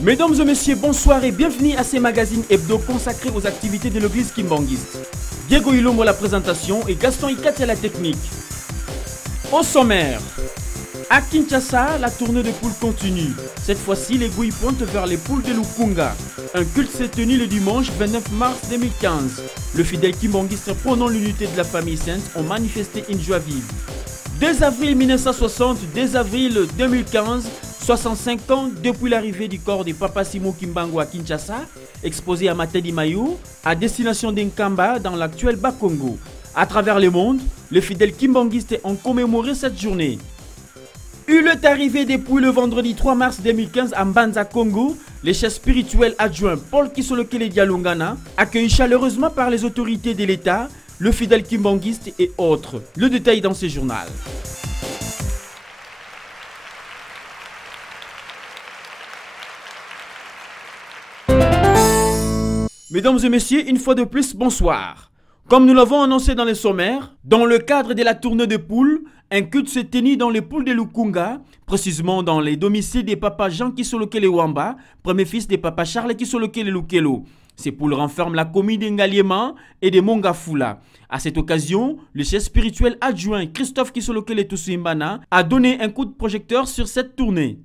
Mesdames et messieurs, bonsoir et bienvenue à ces magazines hebdo consacrés aux activités de l'église kimbangiste. Diego Ilombo à la présentation et Gaston Ikati à la technique. Au sommaire, à Kinshasa, la tournée de poules continue. Cette fois-ci, les Gouilles pointent vers les poules de Lukunga. Un culte s'est tenu le dimanche 29 mars 2015. Le fidèle kimbangiste prônant l'unité de la famille sainte ont manifesté une joie vive. 2 avril 1960, 2 avril 2015, 65 ans depuis l'arrivée du corps de Papa Simon Kimbangu à Kinshasa, exposé à Matadi Mayou, à destination d'Nkamba dans l'actuel Bas-Congo. À travers le monde, les fidèles kimbanguistes ont commémoré cette journée. Hulot arrivé depuis le vendredi 3 mars 2015 à Mbanza, Congo, les chefs spirituels adjoints Paul Kisolokele Dialungana, accueillis chaleureusement par les autorités de l'État, le fidèle kimbanguiste et autres. Le détail dans ce journal. Mesdames et messieurs, une fois de plus, bonsoir. Comme nous l'avons annoncé dans les sommaires, dans le cadre de la tournée de poules, un culte s'est tenu dans les poules de Lukunga, précisément dans les domiciles des papas Jean Kisolokele Wamba, premier fils des papas Charles Kisolokele Lukelo. Ces poules renferment la commune d'Engaliema et de Mongafula. À cette occasion, le chef spirituel adjoint Christophe Kisolokele Tusimbana a donné un coup de projecteur sur cette tournée.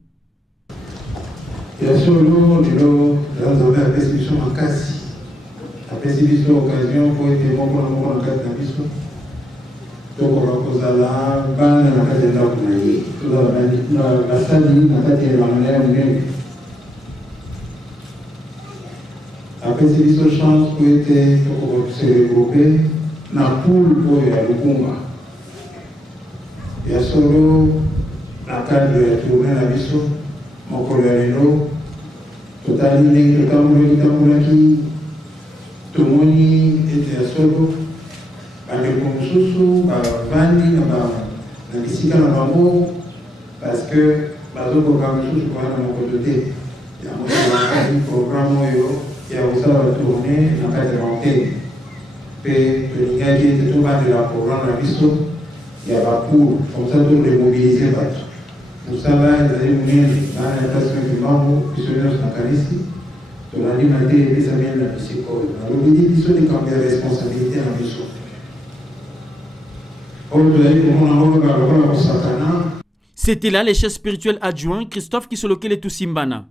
Après cette occasion, pour être bon pour la carte d'habitude, donc on va poser là, ban la carte d'habitude, la salle n'a pas été ramenée. Après cette chance pour être se regrouper, na poule pour la Lukunga. Il y a solo la carte de tourner la biso, mon collègue totalement qui Tomoni était solo, avec mon sous, Vandi, parce que le programme sous mon côté. Il y a un programme qui a aussi tourné dans le cadre de l'antenne. Et le gars qui était tout bas de la programme, il y a la cour, comme ça, pour les mobiliser. Pour ça, là, ils allaient venir dans la place du membre, qui se met dans la calice. C'était là les chefs spirituels adjoints Christophe Kisolokele Tusimbana.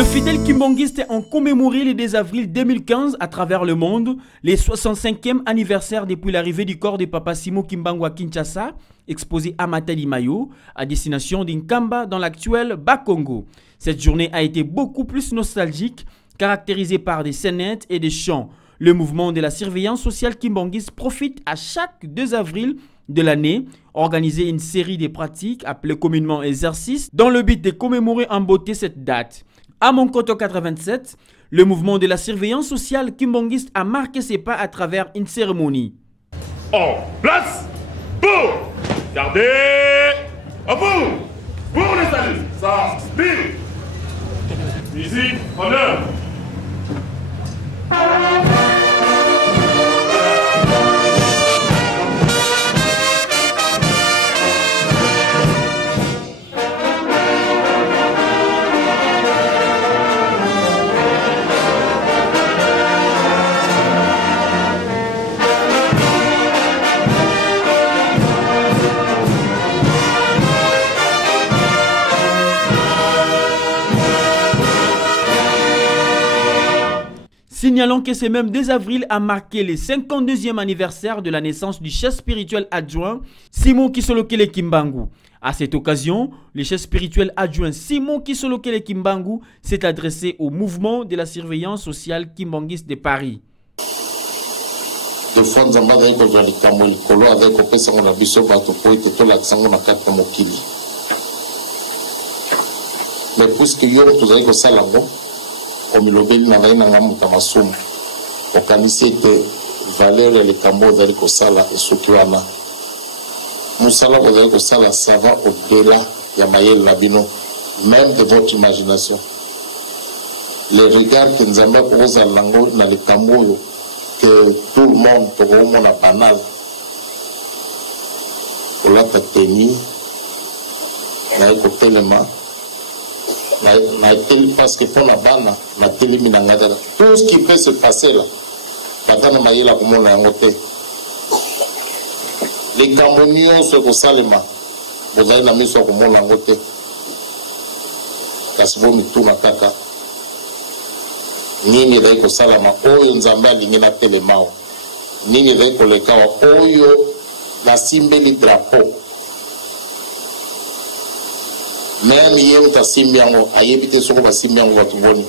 Le fidèle kimbangiste ont commémoré le 2 avril 2015 à travers le monde les 65e anniversaire depuis l'arrivée du corps de Papa Simon Kimbangu à Kinshasa, exposé à Matadi Mayou, à destination d'Nkamba dans l'actuel Bas-Congo. Cette journée a été beaucoup plus nostalgique, caractérisée par des scénettes et des chants. Le mouvement de la surveillance sociale kimbanguiste profite à chaque 2 avril de l'année, organiser une série de pratiques appelées communément exercices dans le but de commémorer en beauté cette date. À Monkoto 87, le mouvement de la surveillance sociale kimbanguiste a marqué ses pas à travers une cérémonie. En place pour garder à bout pour les saluts. Ça, libre. Musique, honneur. Signalons que ce même 2 avril a marqué le 52e anniversaire de la naissance du chef spirituel adjoint Simon Kisolokele Kimbangu. À cette occasion, le chef spirituel adjoint Simon Kisolokele Kimbangu s'est adressé au mouvement de la surveillance sociale kimbanguiste de Paris. Mais puisque yo tozali kosala ngo omilobeli na ngai na nga moto masumu okanisi ete valeur ya likambo ozali kosala esoki wana mosala bozali kosala ça va au-delà ya mayele na bino même de votre imagination. Les regards que nous avons posés dans les camots que tout le monde peut a banal pour la tenir na écouter les mains parce que pour la banane na télé tout ce qui peut se passer là pendant na mayela comme on a ngoté les cambonions se ko salema vous avez la mission comme on a ngoté parce que vous tout na kaka nini ezali kosalama oyo nzambe alingi na telemao nini ezali kolekawa oyo nasimbeli drapeau même ye moto asimbi yango ayebi te soko basimbi yango bato boni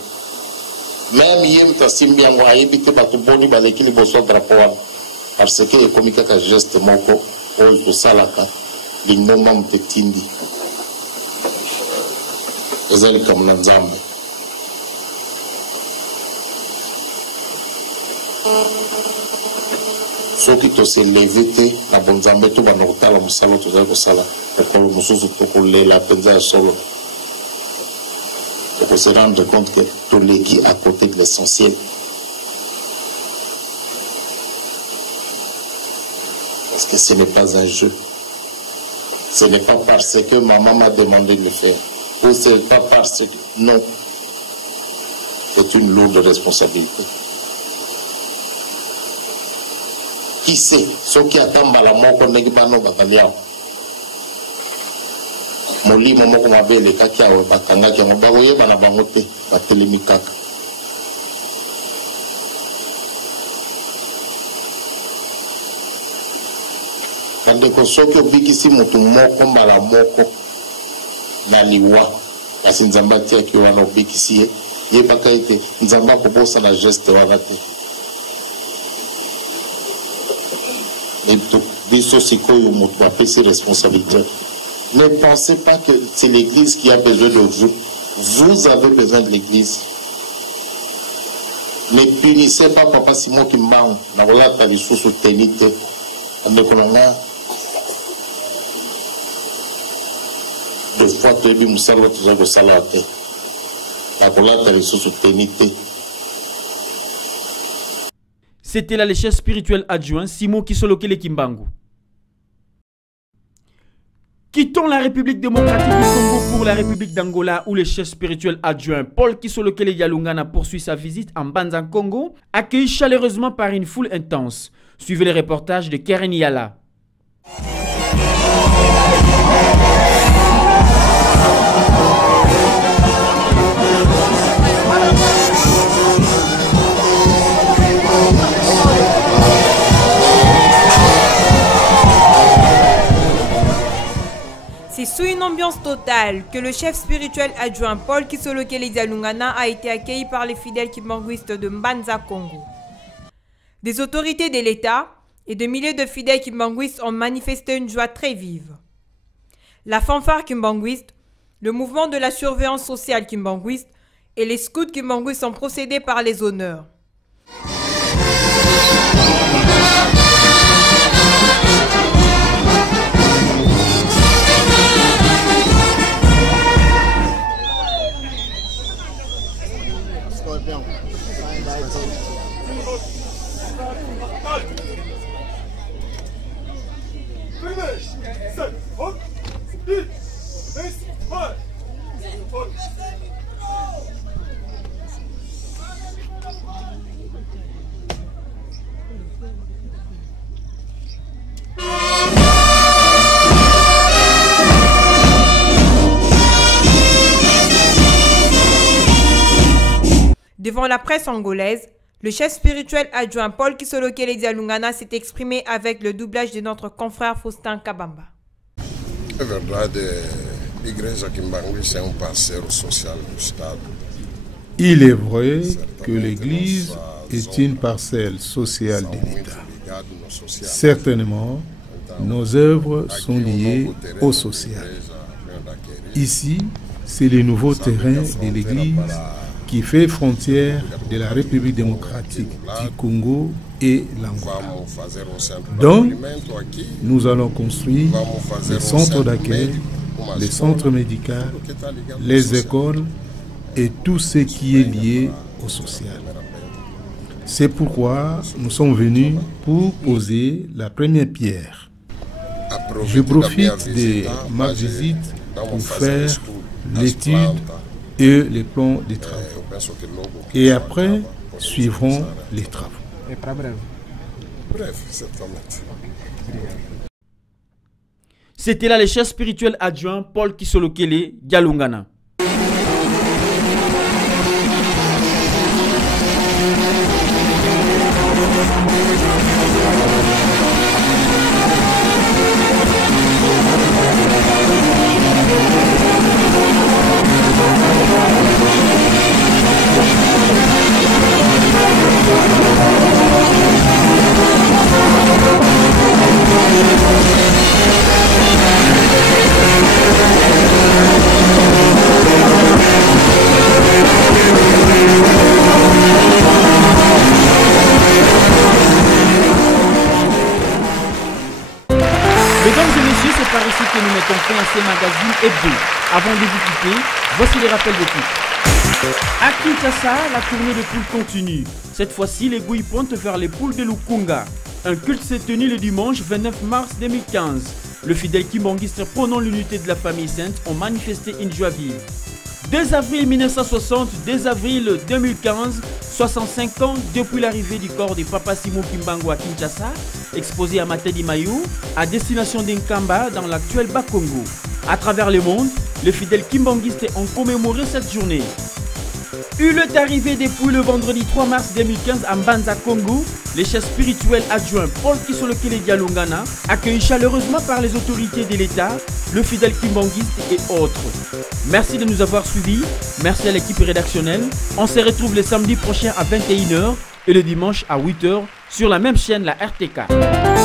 même ye moto asimbi yango ayebi te bato boni baleki liboso ya drapeau wana parce que ekomi kaka geste moko oyo tosalaka lingomba moto etindi eza likambo na nzambe. Ceux qui te se levé, na bonzambe to ba nokutala musala to za kosala ko mususu to kolela penza solo. Pour se rendre compte que tout l'équi à côté de l'essentiel. Parce que ce n'est pas un jeu. Ce n'est pas parce que maman m'a demandé de le faire. Ou ce n'est pas parce que non. C'est une lourde responsabilité. Qui sait ce qui attend la mort qu'on n'est pas nos bataillons. Moli momo ko mabele kaki awo batanga ki ngo bagoye bana bangote batelemi kaka. Kande ko soki obikisi mutu moko mbala moko na liwa kasi nzamba tia ki wana obikisi ye baka ete nzamba ko bosa na geste wana te. Ses responsabilités. Ne pensez pas que c'est l'église qui a besoin de vous. Vous avez besoin de l'église. Ne punissez pas papa Simon qui manque. Na voilà ta lisu soutenite. Ande konanga. Deux fois tu bi musalo tuza ko salate. Na voilà ta lisu soutenite. C'était là le chef spirituel adjoint Simon Kisolokele Kimbangu. Quittons la République démocratique du Congo pour la République d'Angola où le chef spirituel adjoint Paul Kisolokele Yalungana poursuit sa visite en Banza Congo, accueilli chaleureusement par une foule intense. Suivez les reportages de Keren Yala. C'est sous une ambiance totale que le chef spirituel adjoint Paul Kisolokele Yalungana a été accueilli par les fidèles kimbanguistes de Mbanza Congo. Des autorités de l'État et de milliers de fidèles kimbanguistes ont manifesté une joie très vive. La fanfare kimbanguiste, le mouvement de la surveillance sociale kimbanguiste et les scouts kimbanguistes ont procédé par les honneurs. Devant la presse angolaise, le chef spirituel adjoint Paul Kisolokele Yalungana s'est exprimé avec le doublage de notre confrère Faustin Kabamba. É verdade, a Igreja Kimbanguiste é parceiro social do Estado. Il est vrai que l'Église est une parcelle sociale de l'État. Certainement, nos œuvres sont liées au social. Ici, c'est le nouveau terrain de l'église qui fait frontière de la République démocratique du Congo et l'Angola. Donc, nous allons construire les centres d'accueil, les centres médicaux, les écoles et tout ce qui est lié au social. C'est pourquoi nous sommes venus pour poser la première pierre. Je profite de ma visite pour faire l'étude et les plans des travaux. Et après, suivront les travaux. C'était là le chef spirituel adjoint Paul Kisolokele Dialungana. Mesdames et messieurs, c'est par ici que nous mettons fin à ces magazines hebdo. Avant de vous quitter, voici les rappels de titres. À Kinshasa, la tournée de poules continue. Cette fois-ci, les Gouilles pointent vers les poules de Lukunga. Un culte s'est tenu le dimanche 29 mars 2015. Le fidèle kimbangiste prônant l'unité de la famille sainte ont manifesté une joie vive. 2 avril 1960, 2 avril 2015, 65 ans depuis l'arrivée du corps de Papa Simon Kimbangu à Kinshasa, exposé à Matadi Mayou, à destination d'Inkamba dans l'actuel Bas-Congo. À travers le monde, les fidèles kimbanguistes ont commémoré cette journée. Hulet arrivé depuis le vendredi 3 mars 2015 à Mbanza, Congo, les chefs spirituels adjoints Paul Kisolokele Dialungana, accueillis chaleureusement par les autorités de l'État, le fidèle kimbanguiste et autres. Merci de nous avoir suivis, merci à l'équipe rédactionnelle. On se retrouve le samedi prochain à 21 h et le dimanche à 8 h sur la même chaîne, la RTK.